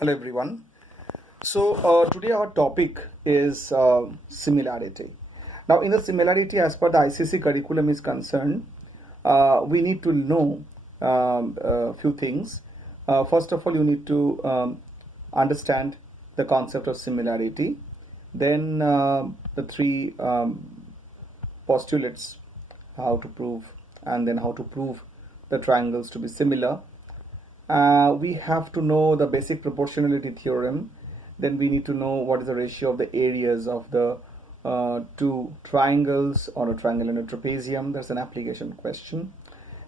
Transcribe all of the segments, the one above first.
Hello everyone. Today our topic is similarity. Now in the similarity, as per the ICC curriculum is concerned, we need to know a few things. First of all, you need to understand the concept of similarity. Then the three postulates, how to prove, and then how to prove the triangles to be similar. We have to know the basic proportionality theorem. Then we need to know what is the ratio of the areas of the two triangles or a triangle and a trapezium. That's an application question.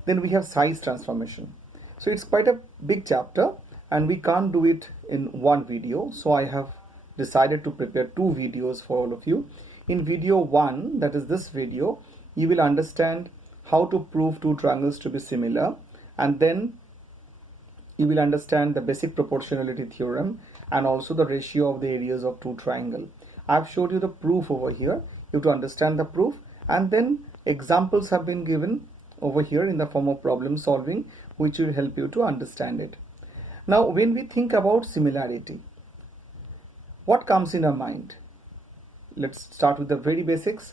Then we have size transformation. So it's quite a big chapter and we can't do it in one video. So I have decided to prepare two videos for all of you. In video 1, that is this video, you will understand how to prove two triangles to be similar, and then you will understand the basic proportionality theorem and also the ratio of the areas of two triangles. I have showed you the proof over here. You have to understand the proof, and then examples have been given over here in the form of problem solving, which will help you to understand it. Now when we think about similarity, what comes in our mind? Let's start with the very basics.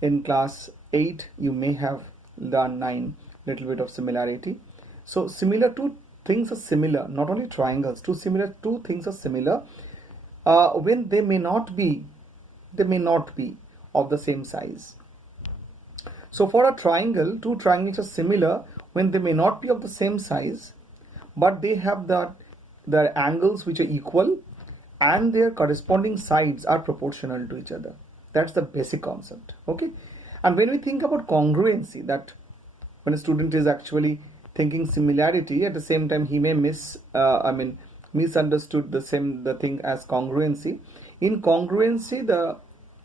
In class 8 you may have learned 9 little bit of similarity. So similar two things are similar, not only triangles, two things are similar when they may not be of the same size. So for a triangle, two triangles are similar when they may not be of the same size, but they have their angles which are equal and their corresponding sides are proportional to each other. That's the basic concept. Okay. And when we think about congruency, that when a student is actually thinking similarity, at the same time he may misunderstood the thing as congruency. In congruency, the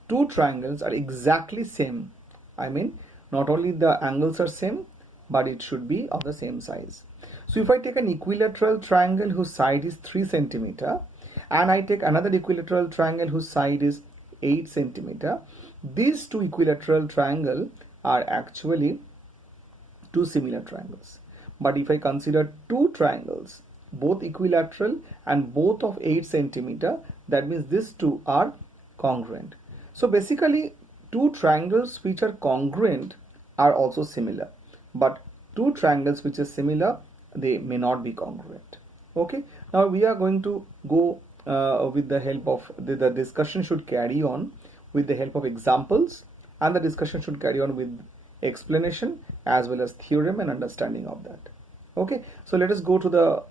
two triangles are exactly same. Not only the angles are same, but it should be of the same size. So if I take an equilateral triangle whose side is 3 centimeter, and I take another equilateral triangle whose side is 8 centimeter, these two equilateral triangles are actually two similar triangles. But if I consider two triangles, both equilateral and both of 8 centimeter, that means these two are congruent. So basically, two triangles which are congruent are also similar, but two triangles which are similar, they may not be congruent. Okay. Now we are going to go with the help of the discussion should carry on with the help of examples, and the discussion should carry on with explanation as well as theorem and understanding of that. Okay, so let us go to the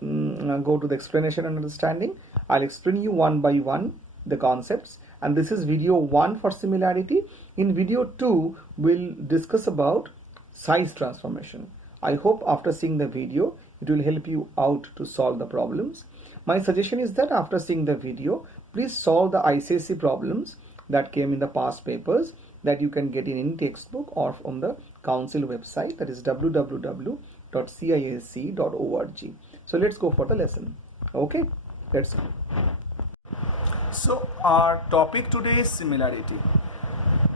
explanation and understanding. I'll explain you one by one the concepts, and this is video 1 for similarity. In video 2 we'll discuss about size transformation. I hope after seeing the video it will help you out to solve the problems. My suggestion is that after seeing the video, please solve the ICSE problems that came in the past papers that you can get in any textbook or from the council website, that is www.cisc.org. So let's go for the lesson. Okay, let's go. So our topic today is similarity,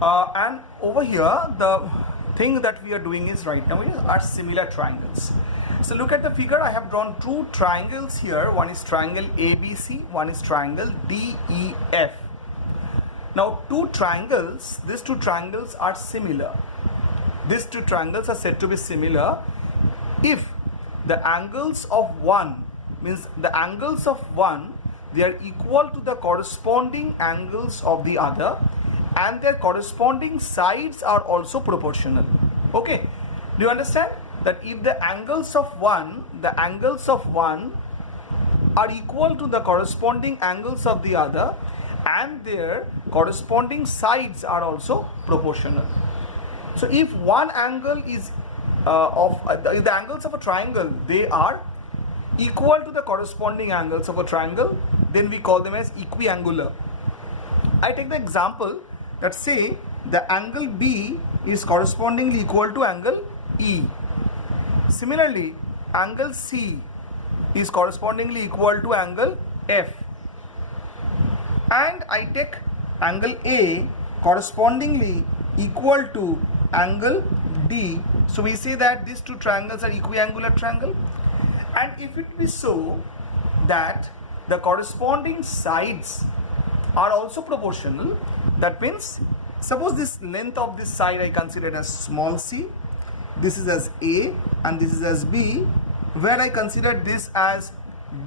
and over here the thing that we are doing is right now are similar triangles. So look at the figure. I have drawn two triangles here. One is triangle ABC, one is triangle DEF. Now these two triangles are similar. These two triangles are said to be similar if the angles of one, means the angles of one, they are equal to the corresponding angles of the other, and their corresponding sides are also proportional. Okay, do you understand that if the angles of one are equal to the corresponding angles of the other, and their corresponding sides are also proportional. So if one angle is if the angles of a triangle, they are equal to the corresponding angles of a triangle, then we call them as equiangular. I take the example that say the angle B is correspondingly equal to angle E. Similarly, angle C is correspondingly equal to angle F, and I take angle A correspondingly equal to angle D. So we say that these two triangles are equiangular triangle. And if it be so that the corresponding sides are also proportional. That means, suppose this length of this side I consider as small c, this is as A and this is as B, where I consider this as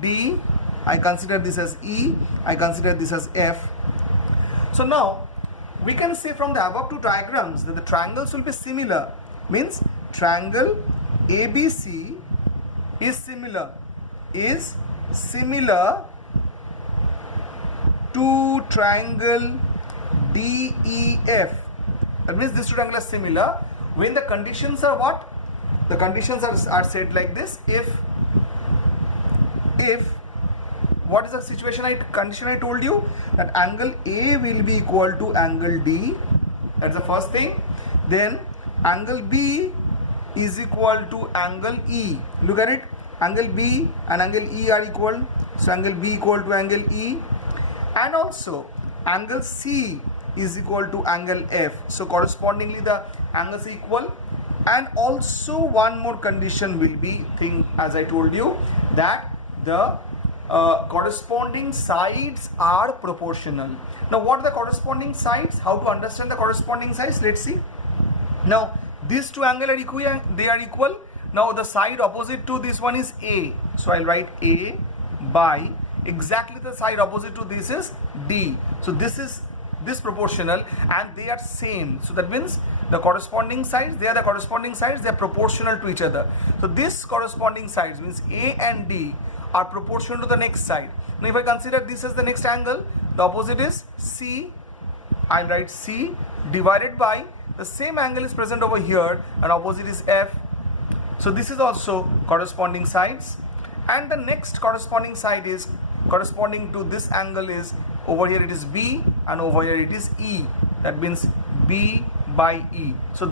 D, I consider this as E, I consider this as F. So now we can say from the above two diagrams that the triangles will be similar. Means triangle ABC is similar to triangle DEF. That means these two triangles are similar when the conditions are what? The conditions are said like this. If what is the condition I told you? That angle A will be equal to angle D. That's the first thing. Then angle B is equal to angle E. Look at it. Angle B and angle E are equal. So angle B equal to angle E. And also angle C is equal to angle F. So correspondingly the angles equal. And also one more condition will be as I told you, that the corresponding sides are proportional. Now what are the corresponding sides? How to understand the corresponding sides? Let's see. Now these two angles are equal, they are equal. Now the side opposite to this one is A, so I'll write A by exactly the side opposite to this is D. So this is proportional and they are same. So that means the corresponding sides, they are proportional to each other. So this corresponding sides means A and D are proportional to the next side. Now if I consider this as the next angle, the opposite is C, I'll write C divided by the same angle is present over here and opposite is F. So this is also corresponding sides, and the next corresponding side is corresponding to this angle is over here it is B and over here it is E. That means B by E. So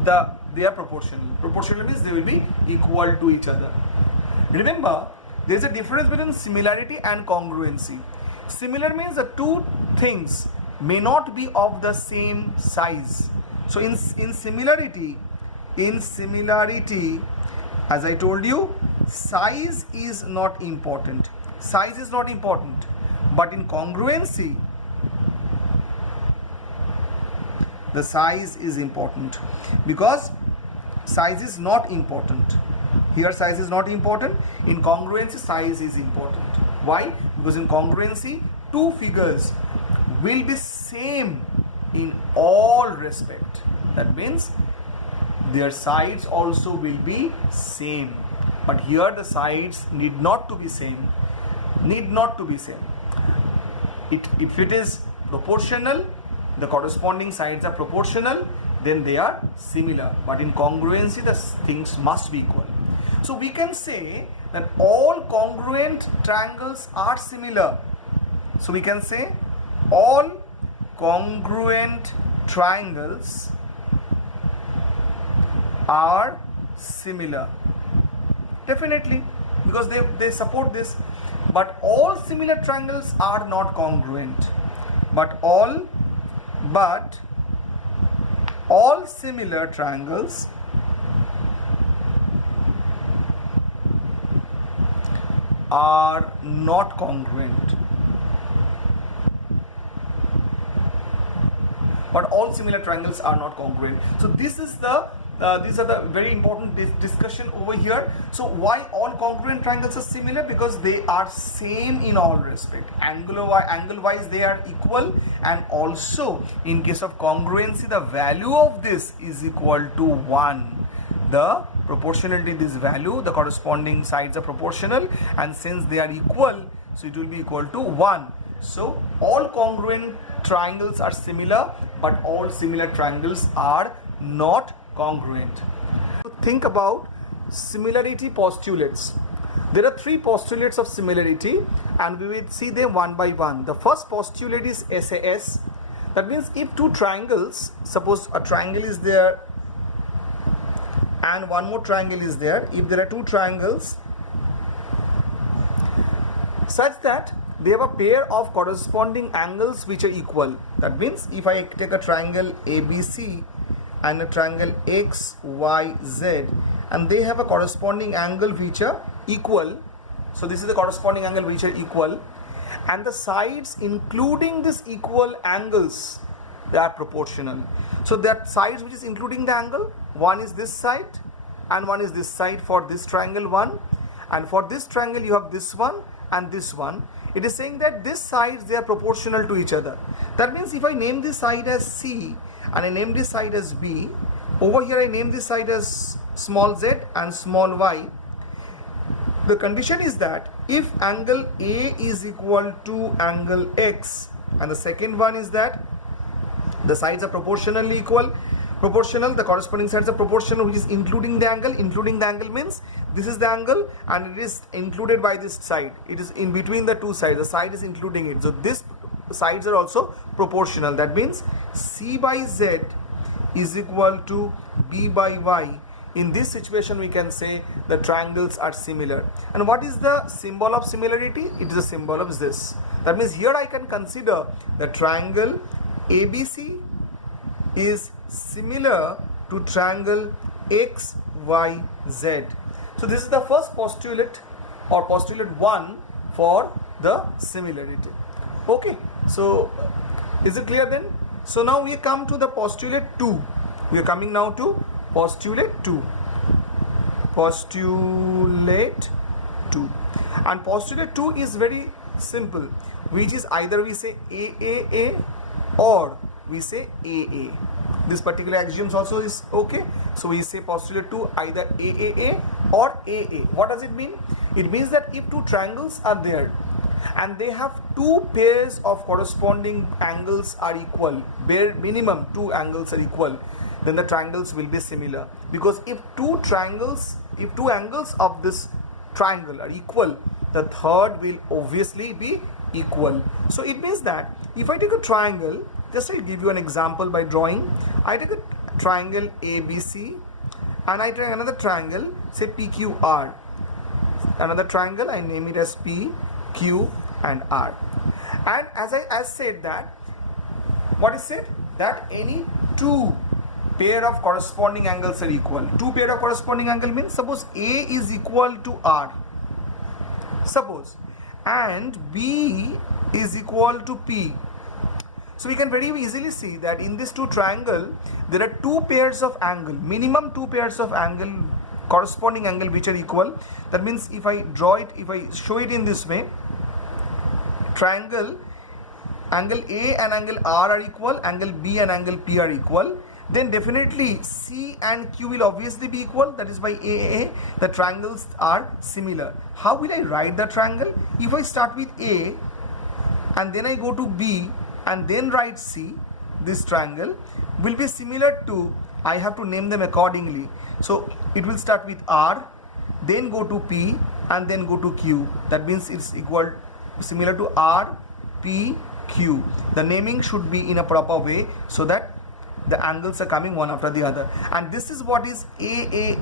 they are proportional. Proportional means they will be equal to each other. Remember, there is a difference between similarity and congruency. Similar means the two things may not be of the same size. So in similarity, as I told you, size is not important. But in congruency, the size is important, because size is not important. Here size is not important. In congruency, size is important. Why? Because in congruency, two figures will be same in all respect. That means their sides also will be same. But here the sides need not to be same. If it is proportional, the corresponding sides are proportional, then they are similar. But in congruency, the things must be equal. So we can say that all congruent triangles are similar. So we can say all congruent triangles are similar. Definitely, because they support this. But all similar triangles are not congruent. But all similar triangles are not congruent. But all similar triangles are not congruent. So this is these are the very important discussion over here. So why all congruent triangles are similar? Because they are same in all respect. Angle wise they are equal, and also in case of congruency the value of this is equal to 1. The proportionality, this value, the corresponding sides are proportional, and since they are equal, so it will be equal to 1. So all congruent triangles are similar, but all similar triangles are not congruent. Think about similarity postulates. There are 3 postulates of similarity, and we will see them one by one. The first postulate is SAS. That means if two triangles, suppose a triangle is there and one more triangle is there, if there are 2 triangles such that they have a pair of corresponding angles which are equal. That means if I take a triangle ABC and a triangle XYZ, and they have a corresponding angle which are equal. So this is the corresponding angle which are equal, and the sides including this equal angles, they are proportional. So that sides which is including the angle, one is this side and one is this side for this triangle 1, and for this triangle you have this one and this one. It is saying that these sides, they are proportional to each other. That means if I name this side as C and I name this side as B, over here I name this side as small z and small y, the condition is that if angle A is equal to angle X, and the second one is that the sides are proportionally equal, the corresponding sides are proportional, which is including the angle. Including the angle means this is the angle and it is included by this side. It is in between the two sides. The side is including it. So these sides are also proportional. That means C by Z is equal to B by Y. In this situation we can say the triangles are similar. And what is the symbol of similarity? It is a symbol of this. That means here I can consider the triangle ABC is similar to triangle XYZ. So this is the first postulate, or postulate 1 for the similarity. Okay, so is it clear then? So now we come to the postulate 2. We are coming now to postulate 2. Postulate 2. And postulate 2 is very simple, which is either we say AAA or we say AA. This particular axioms also is okay. So we say postulate 2 either AAA or AA. What does it mean? It means that if two triangles are there and they have two pairs of corresponding angles are equal, bare minimum two angles are equal, then the triangles will be similar. Because if two angles of this triangle are equal, the third will obviously be equal. So it means that if I take a triangle, just I'll give you an example by drawing. I take a triangle ABC and I take another triangle, say PQR. Another triangle, I name it as P, Q and R. And as said that, what is said? That any two pair of corresponding angles are equal. Two pair of corresponding angle means suppose A is equal to R. Suppose. And B is equal to P. So we can very easily see that in this two triangle, there are two pairs of angle, minimum two pairs of angle, corresponding angle which are equal. That means if I draw it, if I show it in this way, triangle, angle A and angle R are equal, angle B and angle P are equal, then definitely C and Q will obviously be equal. That is by AAA, the triangles are similar. How will I write the triangle? If I start with A and then I go to B and then write C, this triangle will be similar to, I have to name them accordingly. So it will start with R, then go to P and then go to Q. That means it's equal, similar to R, P, Q. The naming should be in a proper way so that the angles are coming one after the other. And this is what is AA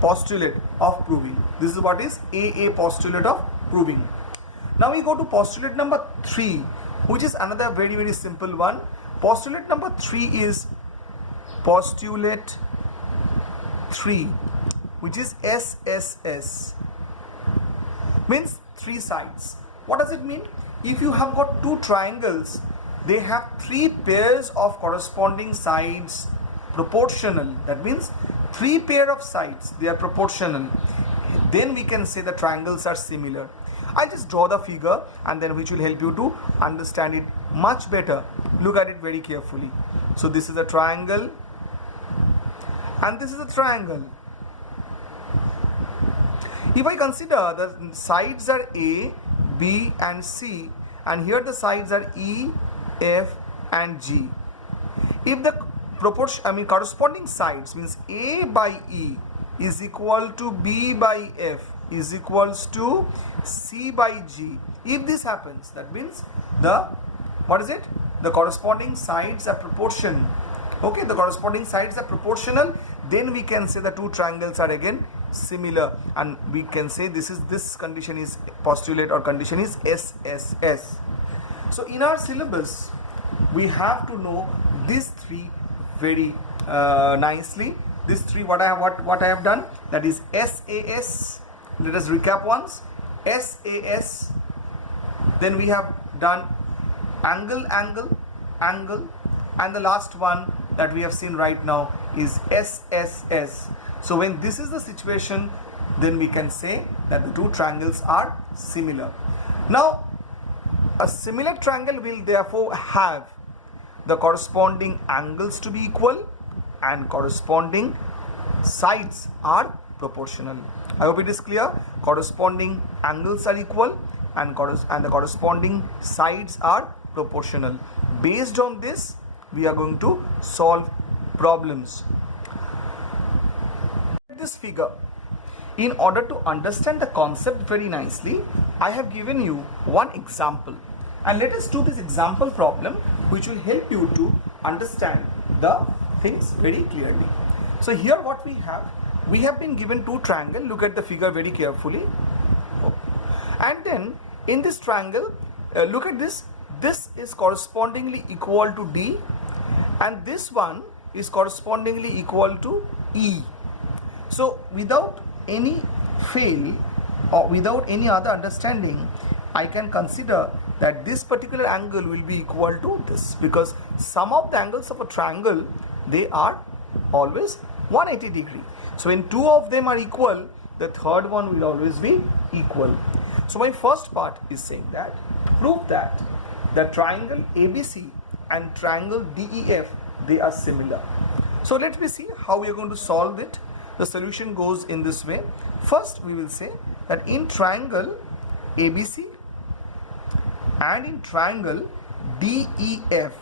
postulate of proving. This is what is AA postulate of proving. Now we go to postulate number 3, which is another very, very simple one. Postulate number 3 is postulate 3, which is SSS. Means three sides. What does it mean? If you have got two triangles, they have three pairs of corresponding sides proportional. That means three pair of sides, they are proportional. Then we can say the triangles are similar. I'll just draw the figure and then which will help you to understand it much better. Look at it very carefully. So this is a triangle and this is a triangle. If I consider the sides are A, B and C, and here the sides are E, F and G. If the corresponding sides means A by E is equal to B by F is equals to C by G. If this happens, that means the corresponding sides are proportional. Okay, the corresponding sides are proportional. Then we can say the two triangles are again similar, and we can say this condition is postulate or condition is SSS. So in our syllabus, we have to know these three very nicely. These three, what I have done, that is SAS. Let us recap once. SAS, Then we have done angle, angle, angle, and the last one that we have seen right now is SSS. So when this is the situation, then we can say that the two triangles are similar. Now, a similar triangle will therefore have the corresponding angles to be equal and corresponding sides are proportional. I hope it is clear. Corresponding angles are equal and the corresponding sides are proportional. Based on this, we are going to solve problems. This figure, in order to understand the concept very nicely, I have given you one example, and let us do this example problem which will help you to understand the things very clearly. So here what we have been given two triangles. Look at the figure very carefully, and then in this triangle, look at this. This is correspondingly equal to D, and this one is correspondingly equal to E. So without any fail or without any other understanding, I can consider that this particular angle will be equal to this, because sum of the angles of a triangle, they are always 180 degree. So when two of them are equal, the third one will always be equal. So my first part is saying that prove that the triangle ABC and triangle DEF, they are similar. So let me see how we are going to solve it. The solution goes in this way. First we will say that in triangle ABC and in triangle DEF,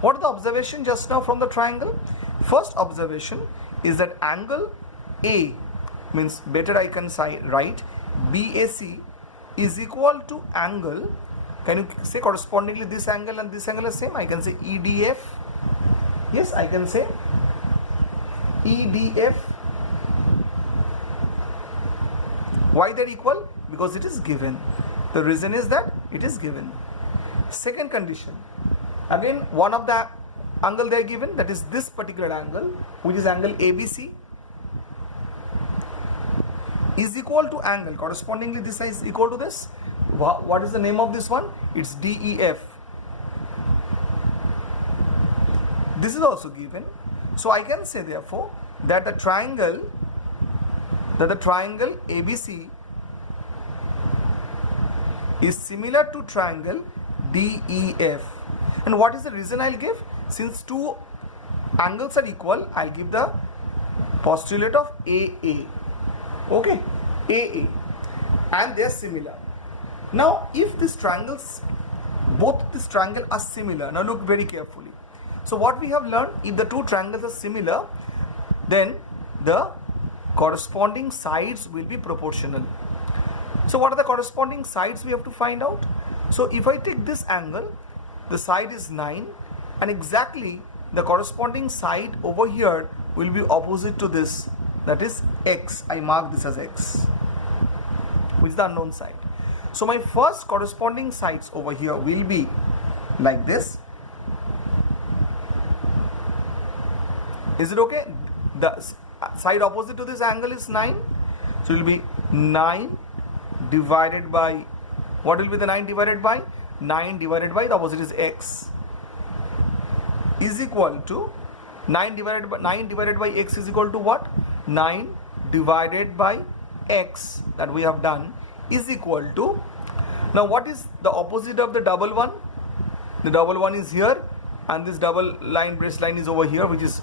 what are the observation just now from the triangle? First observation is that angle A, means better I can write BAC is equal to angle, can you say correspondingly this angle and this angle is same? I can say EDF. Yes, I can say EDF. Why they're equal? Because it is given. The reason is that it is given. Second condition, again one of the angle they are given, that is this particular angle, which is angle ABC, is equal to angle correspondingly this is equal to this. What is the name of this one? It's DEF. This is also given. So I can say therefore that the triangle ABC is similar to triangle DEF. And what is the reason I'll give? Since two angles are equal, I'll give the postulate of AA. Okay, AA, and they are similar. Now if these triangles, both these triangles are similar, now look very carefully. So what we have learned, if the two triangles are similar, then the corresponding sides will be proportional. So what are the corresponding sides we have to find out? So if I take this angle, the side is 9, and exactly the corresponding side over here will be opposite to this, that is X. I mark this as X, which is the unknown side. So my first corresponding sides over here will be like this. Is it okay? The side opposite to this angle is 9. So it will be 9 divided by, what will be the 9 divided by? 9 divided by the opposite is X is equal to 9 divided by X is equal to what? 9 divided by X that we have done is equal to, now what is the opposite of the double one? The double one is here, and this double line brace line is over here, which is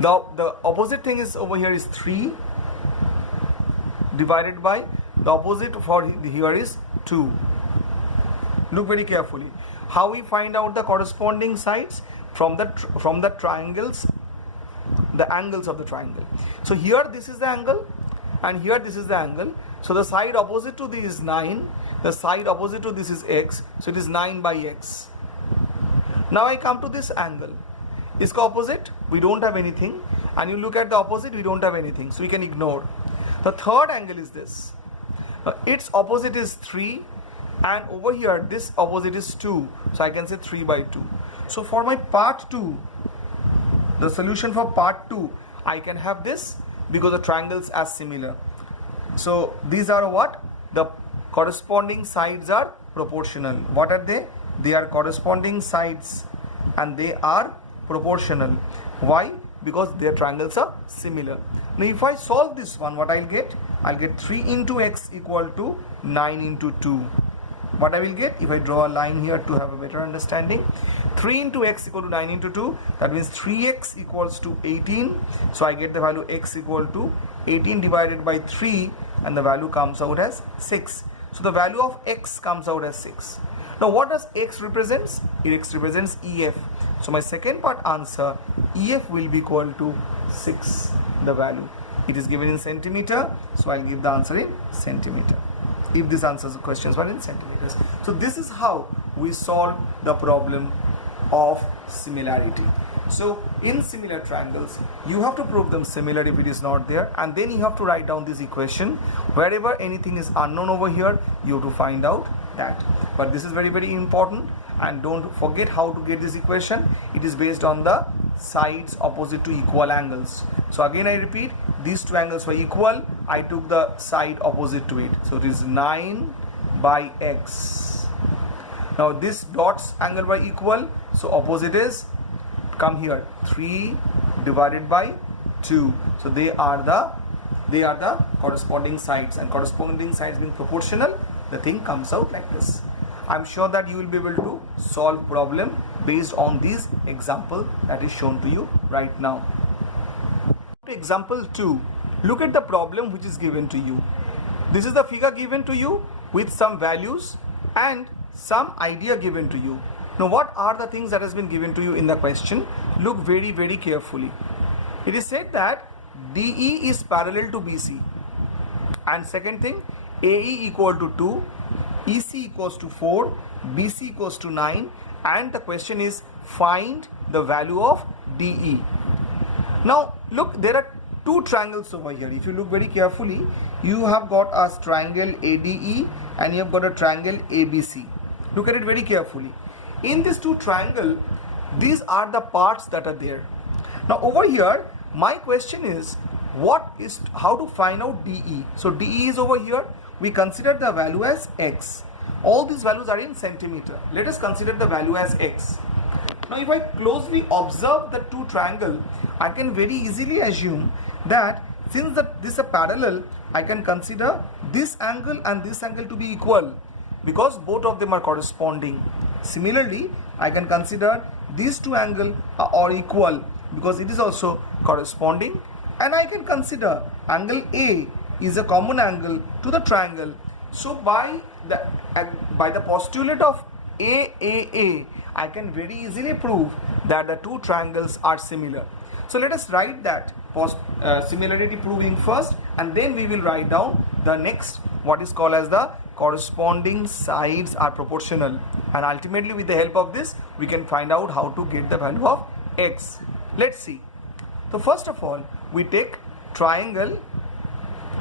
the opposite thing is over here is 3 divided by the opposite for here is 2. Look very carefully. How we find out the corresponding sides? From the triangles, the angles of the triangle. So here this is the angle, and here this is the angle. So the side opposite to this is 9, the side opposite to this is X, so it is 9 by X. Now I come to this angle. Iska opposite, we don't have anything, and you look at the opposite, we don't have anything, so we can ignore. The third angle is this. Its opposite is 3, and over here this opposite is 2, so I can say 3 by 2. So for my part 2, the solution for part 2, I can have this because the triangles are similar. So these are what? The corresponding sides are proportional. What are they? They are corresponding sides and they are proportional. Why? Because their triangles are similar. Now if I solve this one, what I'll get? I'll get 3 into x equal to 9 into 2. What I will get? If I draw a line here to have a better understanding, 3 into x equal to 9 into 2, that means 3x equals to 18. So I get the value x equal to 18 divided by 3 and the value comes out as 6. So the value of x comes out as 6. Now what does x represents? X represents EF. So my second part answer, EF will be equal to 6, the value. It is given in centimeter, so I'll give the answer in centimeter. If this answers the questions were in centimeters. So this is how we solve the problem of similarity. So in similar triangles, you have to prove them similar if it is not there, and then you have to write down this equation. Wherever anything is unknown over here, you have to find out that. But this is very, very important, and don't forget how to get this equation. It is based on the sides opposite to equal angles. So again I repeat, these two angles were equal, I took the side opposite to it. So it is 9 by x. Now this dots angle were equal, so opposite is, come here, 3 divided by 2. So they are the corresponding sides, and corresponding sides being proportional, the thing comes out like this. I'm sure that you will be able to solve problem based on this example that is shown to you right now. Example 2. Look at the problem which is given to you. This is the figure given to you with some values and some idea given to you. Now what are the things that has been given to you in the question? Look very, very carefully. It is said that DE is parallel to BC, and second thing, AE equal to 2, EC equals to 4, BC equals to 9, and the question is find the value of DE. Now look, there are two triangles over here. If you look very carefully, you have got a triangle ADE and you have got a triangle ABC. Look at it very carefully. In these two triangles, these are the parts that are there. Now over here, my question is how to find out DE. So DE is over here. We consider the value as x. All these values are in centimeter. Let us consider the value as x. Now if I closely observe the two triangles, I can very easily assume that since this is a parallel, I can consider this angle and this angle to be equal because both of them are corresponding. Similarly, I can consider these two angles are equal because it is also corresponding, and I can consider angle A is a common angle to the triangle. So by the postulate of AAA, I can very easily prove that the two triangles are similar. So let us write that similarity proving first, and then we will write down the next, what is called as the corresponding sides are proportional, and ultimately with the help of this we can find out how to get the value of x. Let's see. So first of all, we take triangle.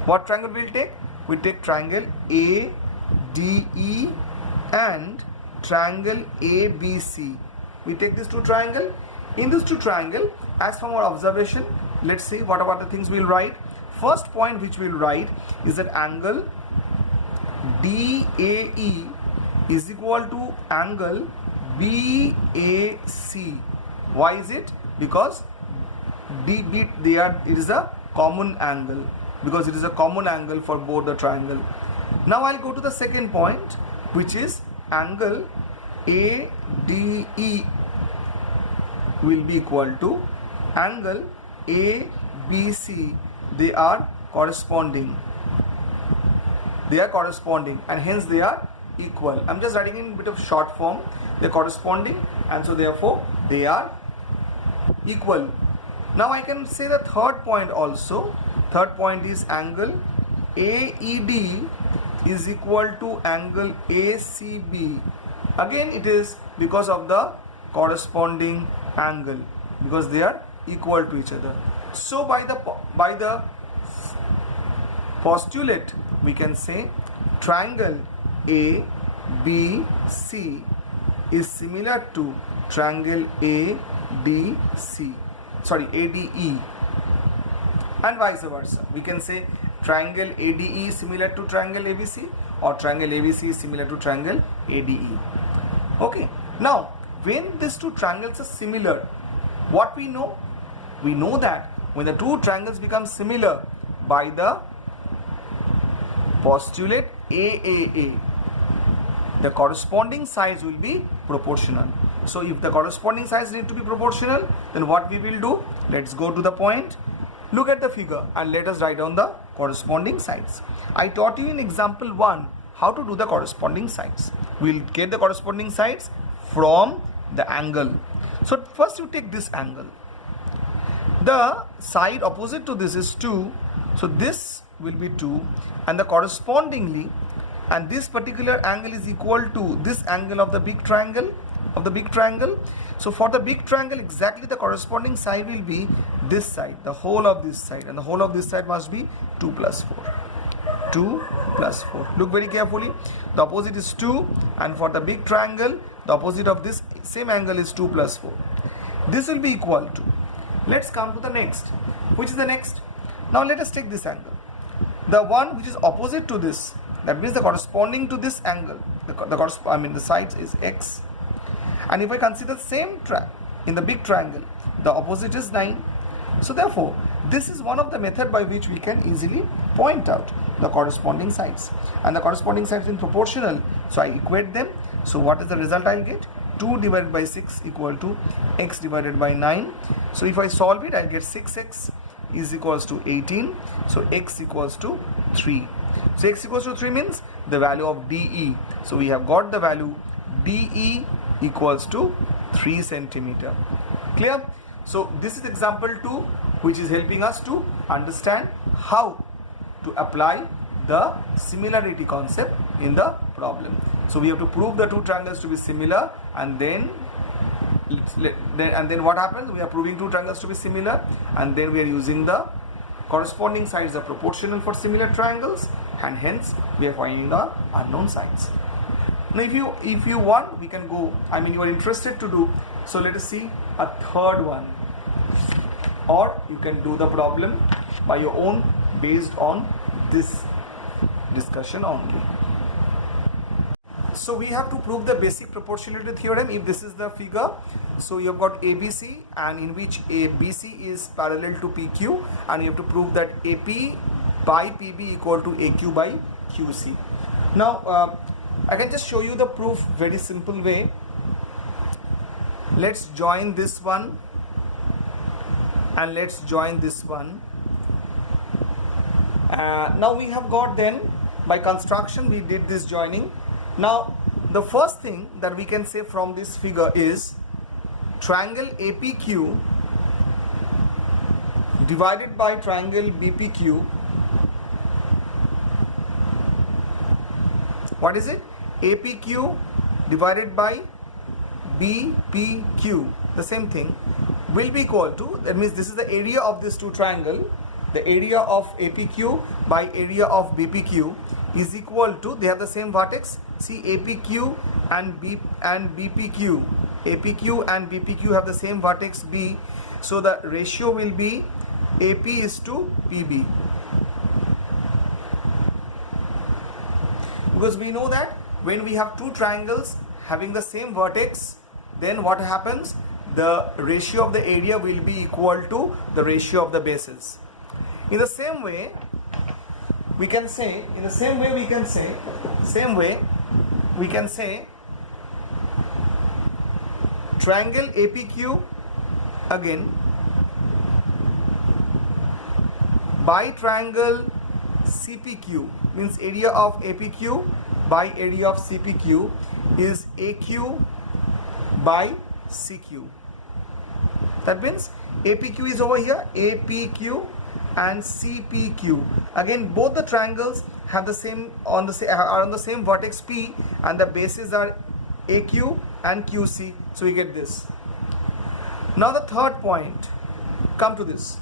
What triangle we'll take? We take triangle ADE and triangle ABC. We take these two triangles. In these two triangles, as from our observation, let's see what about the things we'll write. First point which we'll write is that angle DAE is equal to angle BAC. Why is it? Because it is a common angle. Because it is a common angle for both the triangle. Now I'll go to the second point, which is angle ADE will be equal to angle ABC. They are corresponding. And hence they are equal. I'm just writing in a bit of short form. They are corresponding, and so therefore they are equal. Now I can say the third point also. Third point is angle AED is equal to angle ACB. Again it is because of the corresponding angle, because they are equal to each other. So by the postulate we can say triangle ABC is similar to triangle ADE, and vice versa. We can say triangle ADE is similar to triangle ABC, or triangle ABC is similar to triangle ADE. Okay, now when these two triangles are similar, what we know? We know that when the two triangles become similar by the postulate AAA, the corresponding sides will be proportional. So if the corresponding sides need to be proportional, then what we will do? Let's go to the point. Look at the figure and let us write down the corresponding sides. I taught you in example 1 how to do the corresponding sides. We'll get the corresponding sides from the angle. So first you take this angle. The side opposite to this is 2. So this will be 2, and the correspondingly, and this particular angle is equal to this angle of the big triangle, So for the big triangle, exactly the corresponding side will be this side, the whole of this side, and the whole of this side must be 2 plus 4. 2 plus 4. Look very carefully. The opposite is 2, and for the big triangle, the opposite of this same angle is 2 plus 4. This will be equal to. Let's come to the next. Which is the next? Now let us take this angle. The one which is opposite to this, that means the corresponding to this angle, the sides is x. And if I consider the same in the big triangle, the opposite is 9. So therefore, this is one of the method by which we can easily point out the corresponding sides. And the corresponding sides in proportional, so I equate them. So what is the result I'll get? 2 divided by 6 equal to x divided by 9. So if I solve it, I'll get 6x is equals to 18. So x equals to 3. So x equals to 3 means the value of DE. So we have got the value DE equals to 3 centimeter. Clear? So this is example 2, which is helping us to understand how to apply the similarity concept in the problem. So we have to prove the two triangles to be similar, and then what happens? We are proving two triangles to be similar, and then we are using the corresponding sides are proportional for similar triangles, and hence we are finding the unknown sides. Now if you want, we can go, you are interested to do, so let us see a third one, or you can do the problem by your own based on this discussion only. So we have to prove the basic proportionality theorem. If this is the figure, so you have got ABC, and in which ABC is parallel to PQ, and you have to prove that AP by PB equal to AQ by QC. Now I can just show you the proof very simple way. Let's join this one and let's join this one. Now we have got, then by construction we did this joining. Now the first thing that we can say from this figure is triangle APQ divided by triangle BPQ. What is it? APQ divided by BPQ, the same thing, will be equal to, that means this is the area of this two triangle, the area of APQ by area of BPQ is equal to, they have the same vertex. See, APQ and BPQ, APQ and BPQ have the same vertex B, so the ratio will be AP is to PB, because we know that when we have two triangles having the same vertex, then what happens? The ratio of the area will be equal to the ratio of the bases. In the same way we can say, triangle APQ again by triangle CPQ, means area of APQ by area of CPQ is AQ by CQ. That means APQ is over here, APQ and CPQ. Again, both the triangles have the same are on the same vertex P, and the bases are AQ and QC. So we get this. Now the third point, come to this.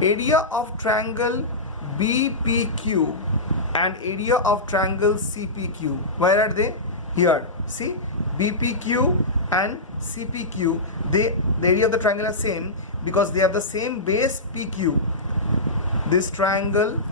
Area of triangle BPQ and area of triangle CPQ. Where are they? Here. See, BPQ and CPQ, the area of the triangle are same because they have the same base PQ. This triangle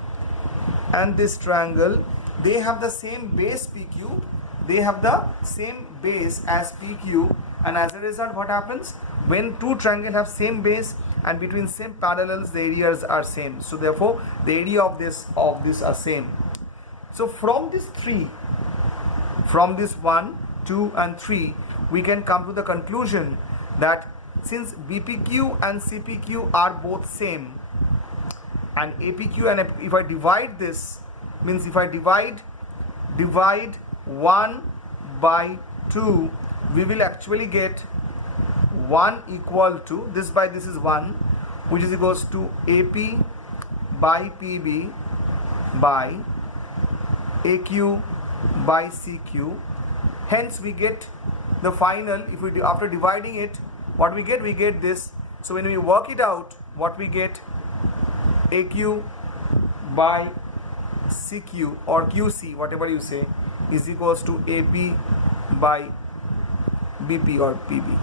and this triangle, they have the same base PQ, they have the same base as PQ, and as a result what happens, when two triangles have same base and between same parallels, the areas are same, so therefore the area of this are same. So from this 1, 2 and 3, we can come to the conclusion that since BPQ and CPQ are both same, and APQ, and if I divide this, means if I divide 1 by 2, we will actually get 1 equal to, this by this is 1, which is equals to AP by PB by AQ by CQ. Hence we get the final, if we after dividing it, what we get this. So when we work it out, what we get, AQ by CQ or QC, whatever you say, is equals to AP by BP or PB.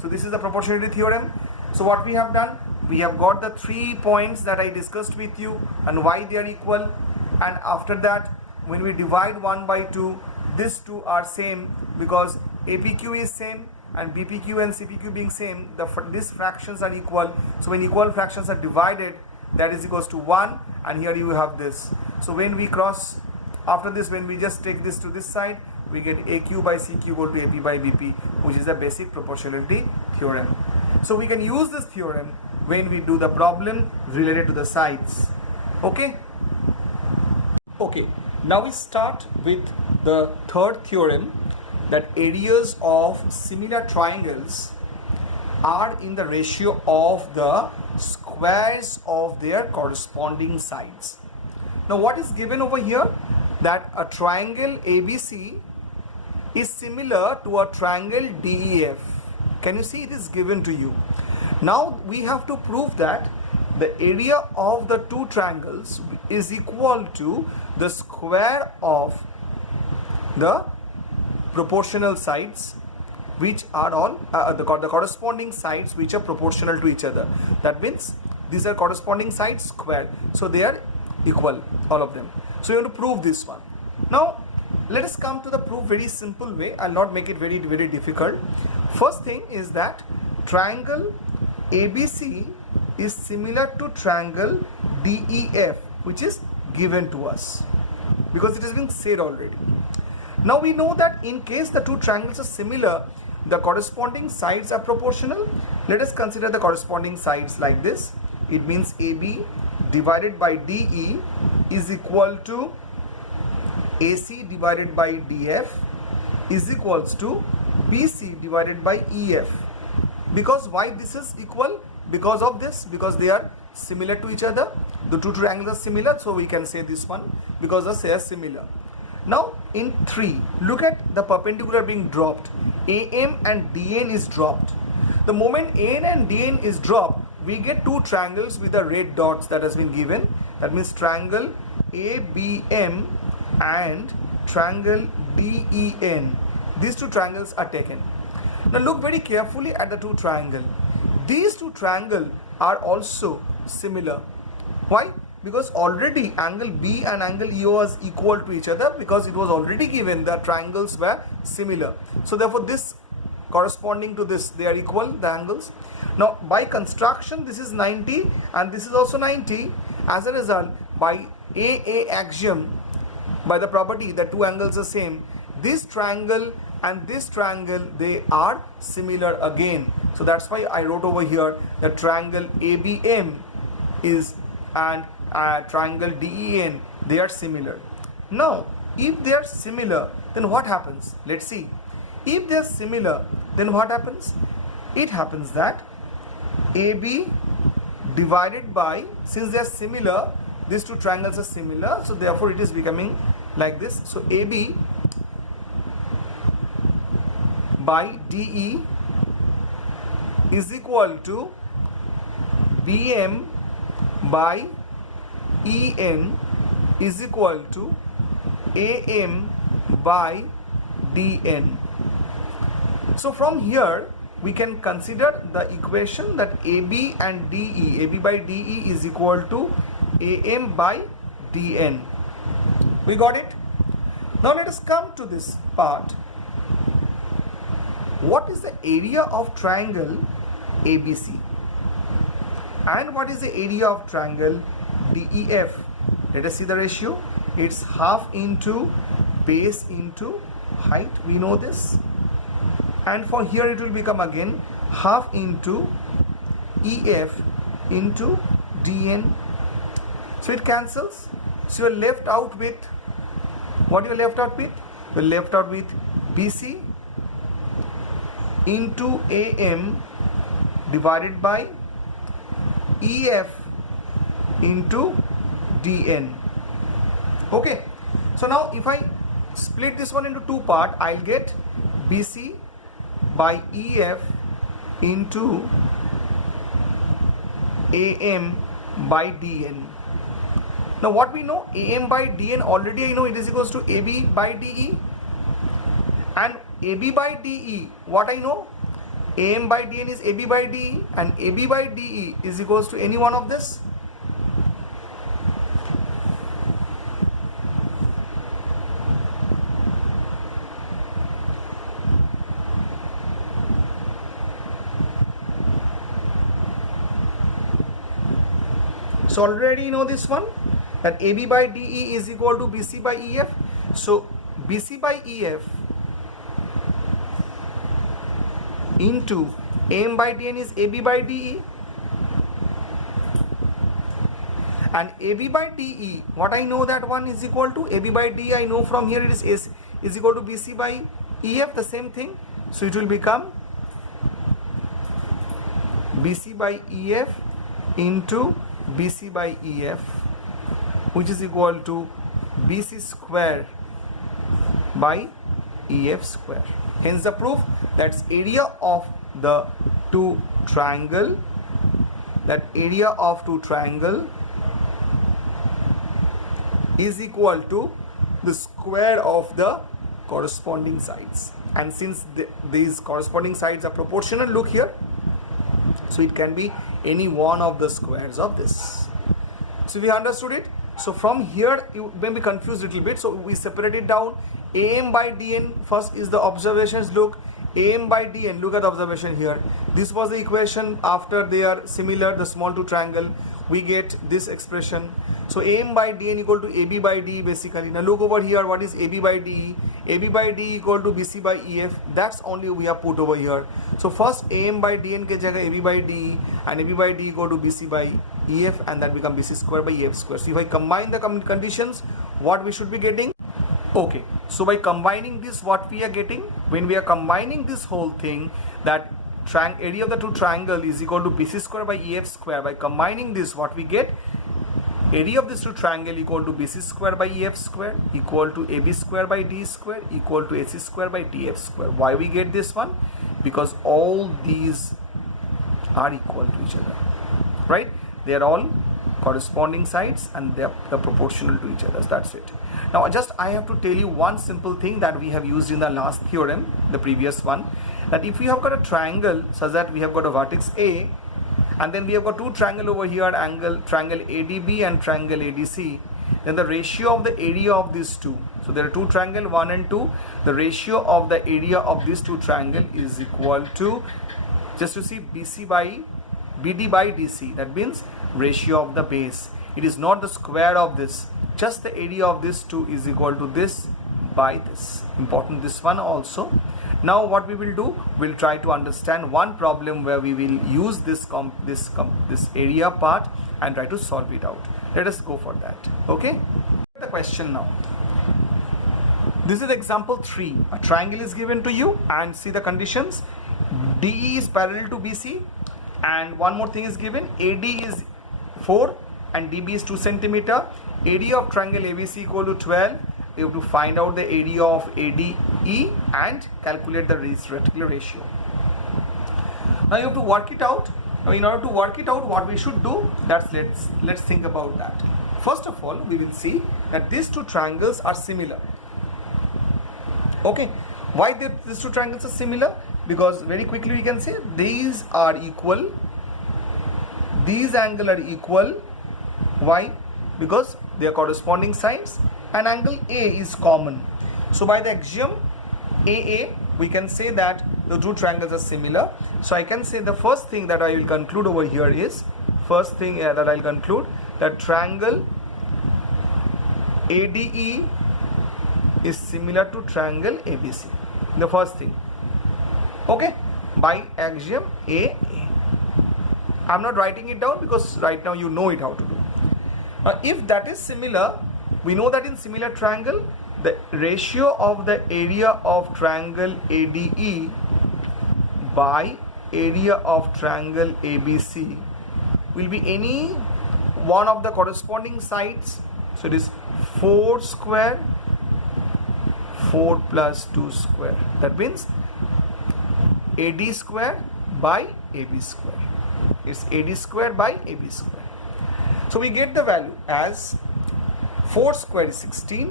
So this is the proportionality theorem. So what we have done, we have got the 3 points that I discussed with you and why they are equal, and after that when we divide 1 by 2, these two are same because APQ is same and BPQ and CPQ being same, these fractions are equal. So when equal fractions are divided, that is equals to 1, and here you have this. So when we cross, after this, when we just take this to this side, we get AQ by CQ equal to AP by BP, which is the basic proportionality theorem. So we can use this theorem when we do the problem related to the sides. Okay, now we start with the third theorem, that areas of similar triangles are in the ratio of the squares of their corresponding sides. Now what is given over here, that a triangle ABC is similar to a triangle DEF. Can you see, it is given to you. Now we have to prove that the area of the two triangles is equal to the square of the proportional sides, which are all the corresponding sides which are proportional to each other. That means these are corresponding sides squared, so they are equal, all of them. So you have to prove this one. Now let us come to the proof very simple way. I'll not make it very difficult. First thing is that triangle ABC is similar to triangle DEF, which is given to us because it has been said already. Now we know that in case the two triangles are similar, the corresponding sides are proportional. Let us consider the corresponding sides like this. It means AB divided by DE is equal to AC divided by DF is equals to BC divided by EF. Because why this is equal? Because of this, because they are similar to each other. The two triangles are similar, so we can say this one because they are similar. Now in 3, look at the perpendicular being dropped. AM and DN is dropped. The moment AN and DN is dropped, we get two triangles with the red dots that has been given. That means triangle ABM and triangle DEN. These two triangles are taken. Now look very carefully at the two triangles. These two triangles are also similar. Why? Because already angle B and angle E was equal to each other, because it was already given that triangles were similar. So therefore this corresponding to this, they are equal, the angles. Now by construction, this is 90 and this is also 90. As a result, by AA axiom, by the property that two angles are same, this triangle and this triangle, they are similar again. So that's why I wrote over here that triangle ABM is and triangle DEN, they are similar. Now if they are similar, then what happens? Let's see. If they are similar, then what happens? It happens that AB divided by, since they are similar, these two triangles are similar, so therefore it is becoming like this. So AB by DE is equal to BM by EN is equal to AM by DN. So from here we can consider the equation that AB and DE, AB by DE is equal to AM by DN. We got it? Now let us come to this part. What is the area of triangle ABC? And what is the area of triangle DEF? Let us see the ratio. It's half into base into height. We know this. And for here it will become again half into EF into DN. So it cancels. So you are left out with, what you are left out with? You are left out with BC into AM divided by EF into DN. Okay. So now if I split this one into two parts, I'll get BC by EF into AM by DN. Now what we know, AM by DN, already I know it is equals to AB by DE. And AB by DE, what I know, AM by DN is AB by DE, and AB by DE is equals to any one of this. So already you know this one, that AB by DE is equal to BC by EF. So BC by EF into AM by DN is AB by DE, and AB by DE, what I know, that one is equal to AB by DE, I know from here it is equal to BC by EF, the same thing. So it will become BC by EF into BC by EF, which is equal to BC square by EF square. Hence the proof, that's area of the two triangle, that area of two triangle is equal to the square of the corresponding sides. And since these corresponding sides are proportional, look here, so it can be any one of the squares of this. So we understood it. So from here you may be confused a little bit, so we separate it down. AM by DN, first is the observations. Look, AM by DN, look at the observation here. This was the equation. After they are similar, the small two triangle, we get this expression. So AM by DN equal to AB by DE basically. Now look over here, what is AB by DE? AB by DE equal to BC by EF. That's only we have put over here. So first AM by DN ke jagah AB by DE, and AB by DE equal to BC by EF, and that become BC square by EF square. So if I combine the conditions, what we should be getting? Okay, so by combining this, what we are getting, when we are combining this whole thing, that area of the two triangle is equal to BC square by EF square. By combining this, what we get, area of this two triangle equal to BC square by EF square equal to AB square by D square equal to AC square by DF square. Why we get this one? Because all these are equal to each other, right? They are all corresponding sides and they are proportional to each other. That's it. Now just I have to tell you one simple thing that we have used in the last theorem, the previous one, that if we have got a triangle such that we have got a vertex A, and then we have got two triangle over here, triangle ADB and triangle ADC, then the ratio of the area of these two, so there are two triangle 1 and 2, the ratio of the area of these two triangle is equal to, just to see, BD by DC. That means ratio of the base. It is not the square of this, just the area of this two is equal to this by this. Important this one also. Now what we will do, we'll try to understand one problem where we will use this area part and try to solve it out. Let us go for that. Okay, the question now. This is example 3. A triangle is given to you and see the conditions. DE is parallel to BC, and one more thing is given, AD is 4 and DB is 2 centimeter. Area of triangle ABC equal to 12. You have to find out the area of ADE and calculate the reticular ratio. Now you have to work it out. Now in order to work it out, what we should do, let's think about that. First of all, we will see that these two triangles are similar. Okay, why these two triangles are similar? Because very quickly we can say these are equal, these angles are equal. Why? Because they are corresponding sides, and angle A is common. So by the axiom AA, we can say that the two triangles are similar. So I can say the first thing that I will conclude over here is, that I'll conclude that triangle ADE is similar to triangle ABC. The first thing, okay, by axiom AA. I'm not writing it down because right now you know it how to do. If that is similar, we know that in similar triangle, the ratio of the area of triangle ADE by area of triangle ABC will be any one of the corresponding sides. So it is 4 square 4 plus 2 square. That means AD square by AB square. It's AD square by AB square. So we get the value as 4 square is 16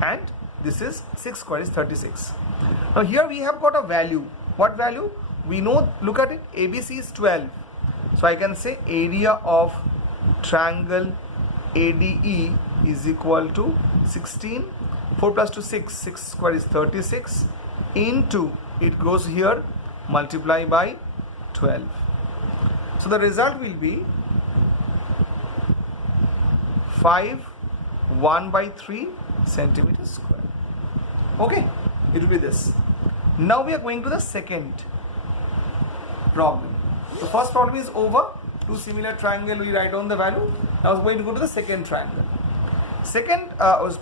and this is 6 square is 36. Now here we have got a value. What value? We know, look at it, ABC is 12. So I can say area of triangle ADE is equal to 16. 4 plus 2 6. 6 square is 36 into, it goes here, multiply by 12. So the result will be 1/3 centimeters square. Okay, it will be this. Now we are going to the second problem. The first problem is over. Two similar triangle, we write down the value. Now we're going to go to the second triangle. Second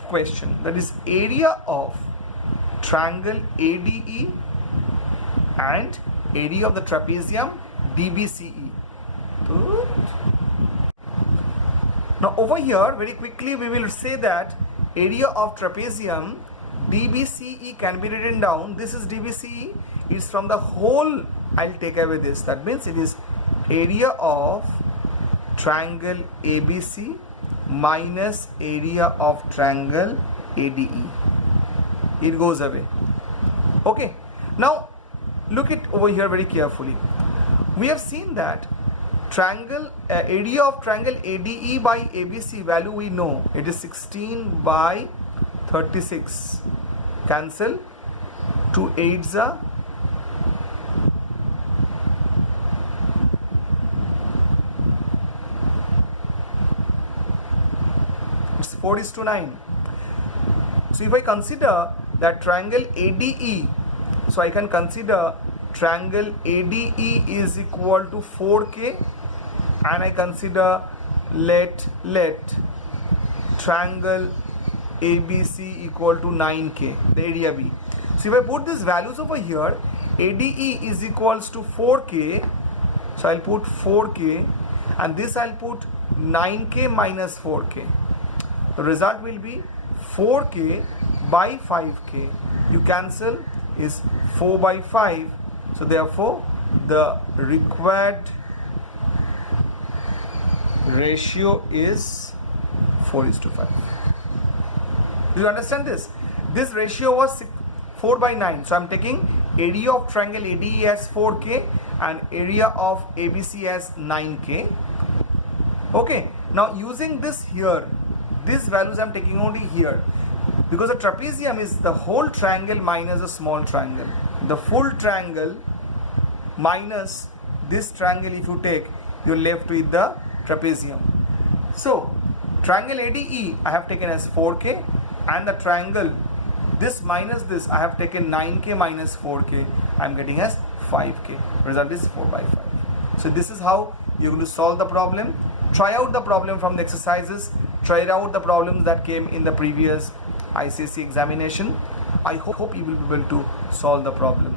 question, that is area of triangle ADE and area of the trapezium DBCE. Now over here, very quickly we will say that area of trapezium DBCE can be written down. This is DBCE, is from the whole, I'll take away this. That means it is area of triangle ABC minus area of triangle ADE. It goes away. Okay. Now look it over here very carefully. We have seen that triangle area of triangle ADE by ABC value we know. It is 16 by 36. Cancel. 2 8s are. It's 4:9. So if I consider that triangle ADE, so I can consider triangle ADE is equal to 4K, and I consider let triangle ABC equal to 9K, the area B. So if I put these values over here, ADE is equals to 4K, so I'll put 4K, and this I'll put 9K minus 4K. The result will be 4K by 5K. You cancel is 4 by 5. So therefore the required ratio is 4:5. Do you understand this? This ratio was 4 by 9. So I'm taking area of triangle ADE as 4K and area of ABC as 9K. Okay. Now using this here, these values I'm taking only here, because the trapezium is the whole triangle minus a small triangle. The full triangle minus this triangle, if you take, you're left with the trapezium. So triangle ADE I have taken as 4K, and the triangle this minus this I have taken 9K minus 4K, I'm getting as 5K. Result is 4 by 5. So this is how you're going to solve the problem. Try out the problem from the exercises. Try out the problems that came in the previous ICSE examination. I hope you will be able to solve the problem.